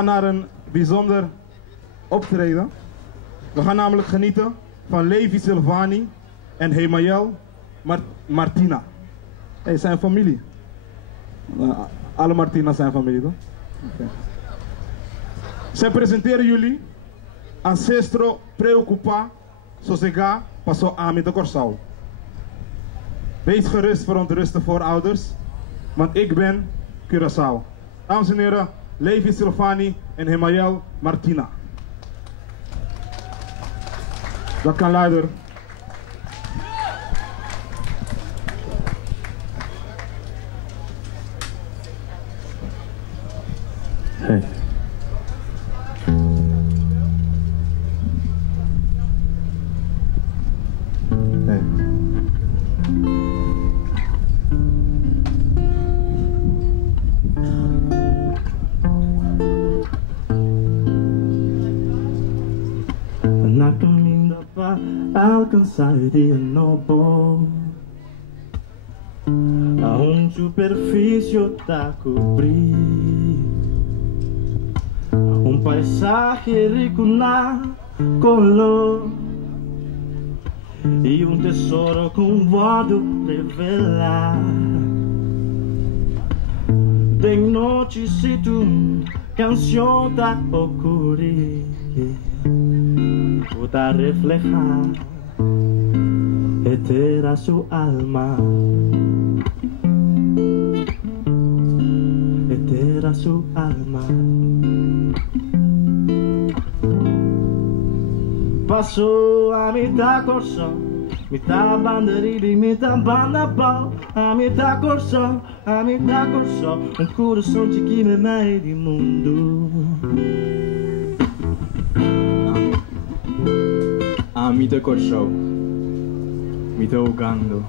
gaan naar een bijzonder optreden. We gaan namelijk genieten van Levi Silvani en Hemayel Martina. Hey, zijn familie. Alle Martina's zijn familie, toch? Okay. Zij presenteren jullie Ancestro Preocupa Sosega Paso Ami de Corsau. Wees gerust verontrustende voorouders, want ik ben Curaçao. Dames en heren, Levi Silvani en Hemayel Martina. Dat kan luider. Hey. Hey. Na caminho para alcançar o dia novo, a superfície está a cobrir paisaje rico na color e tesouro com voado revelar. De noite se tu canção da ocurrir, pueda reflejar etera su alma, etera su alma. Passou a mitad corso, mitad bandeira, mitad banda pau. A mitad corso, coração chiquinho no meio do mundo. A mitad corso, mitad ugando,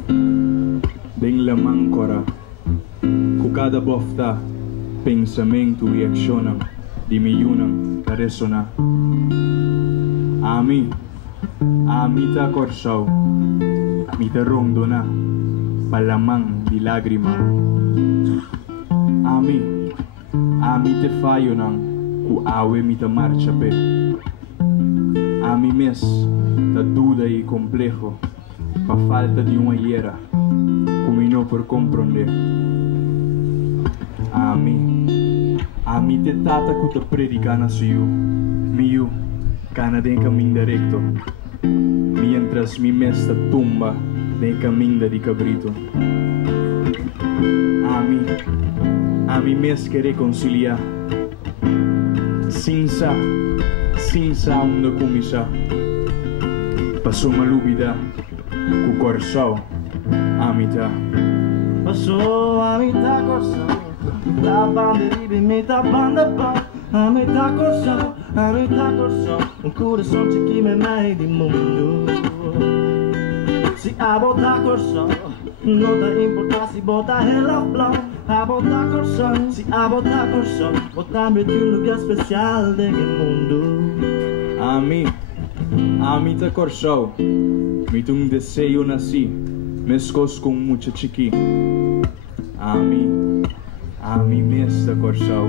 bem lamancora, com cada bofta, pensamento e ação, de milhão a ressonar. A mitad corsau, mitad rondona, palamang di lagrima. A mitad fayo nang ku awe mitad marcha pe. A mi mes ta duda e complejo, pa falta de uma hiera, comino por comprender. A mi te tata ku te predica na suyo, miu. Cana de caminho directo, mientras mi mesta tumba de caminho de cabrito. A mi mes que reconciliar, sin sa onda comisa. Passou uma lúbida, cu corsau, a mitad. Passou a mitad corsau, mitad bandeira, mitad banda pau. A mitad corsau, coração chiquinho no meio do mundo. Se a botar corsau, não te importa se botar ela flor. A botar corsau, se a botar corsau, botar-me de um lugar especial de mundo. A mitad corsau, mit um desejo nasci, mescos com mucha chiqui. A mi mesta corsau.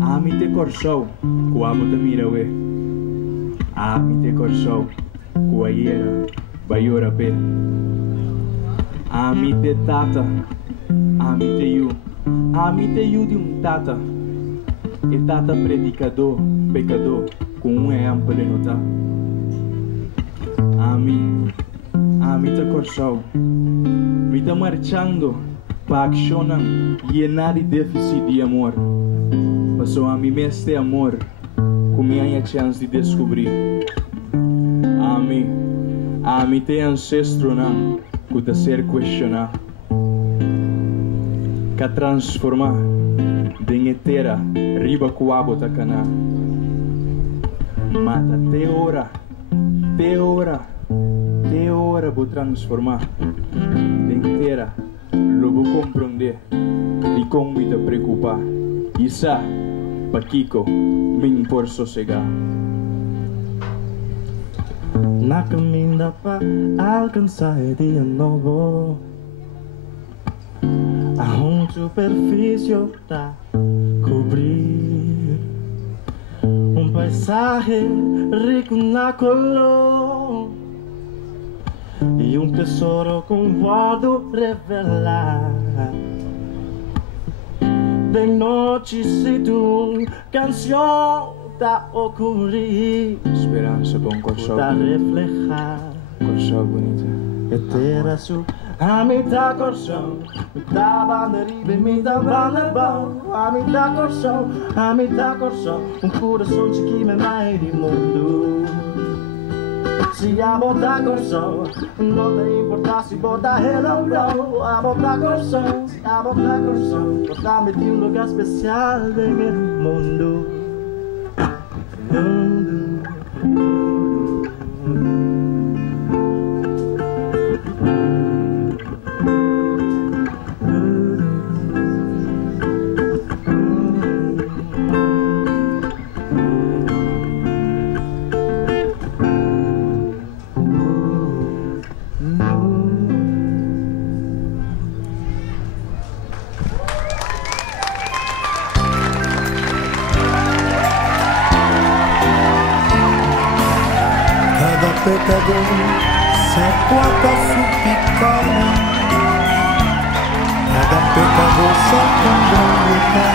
A mi te corsau, ku amo te mirawe. A mi te corsau, ku ayera, bayora pe. A mi te tata, a mi te you de tata. E tata predicador, pecador, com é amplo nota. A mi te corsau, mi te marchando. Pa accionam llenar de déficit de amor. Passou a mi mes de amor, com minha chance de descobrir. A mi te ancestro não, que te ser questionar. Que transformar, de etera, riba cuabo ta cana. Mata te ora, vou transformar, de etera. Logo compreender e como te preocupar. Isa, Paquico, me por sossegar. Na caminho para alcançar o dia novo, a superfície para cobrir paisaje rico na color e tesouro com guardo revelar. De noite se tu canção da ocorrer, Esperança bom corso, da reflejar corso bonita. eterna su a metà corso, da banderibe mi da banda a metà corso, un coração que me mai di mondo. Se a bota corso, não tem importância se bota hello blow. A bota corso, se a bota corso, bota-me de lugar especial no mundo. Pecador se acuata su picada, cada pecador se convence.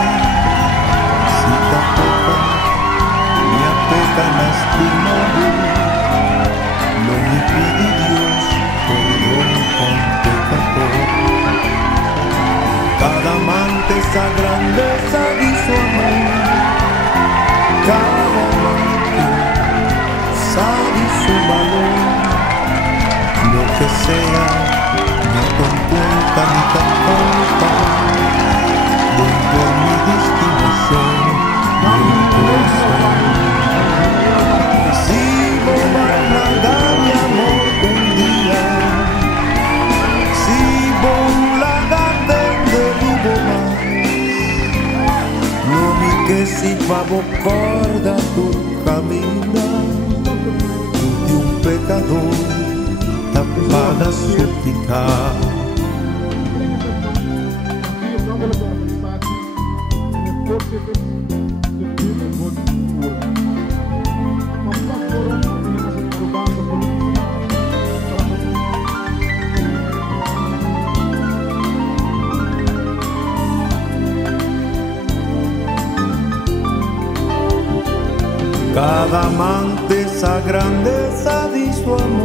Si te peca, mi peca lastimado, no me pide Dios perdón con pecador. Cada amante esa grandeza de su amor, cada amante sabe su valor, lo que sea, no compuesta ni tampoco, voy por mi destinación, mi corazón. Si voy a nadar mi amor un día, si voy a nadar de vivo más, lo mi que si va a corda tu camino, pecador tapada suplicar. Cada amante esa grandeza de su amor,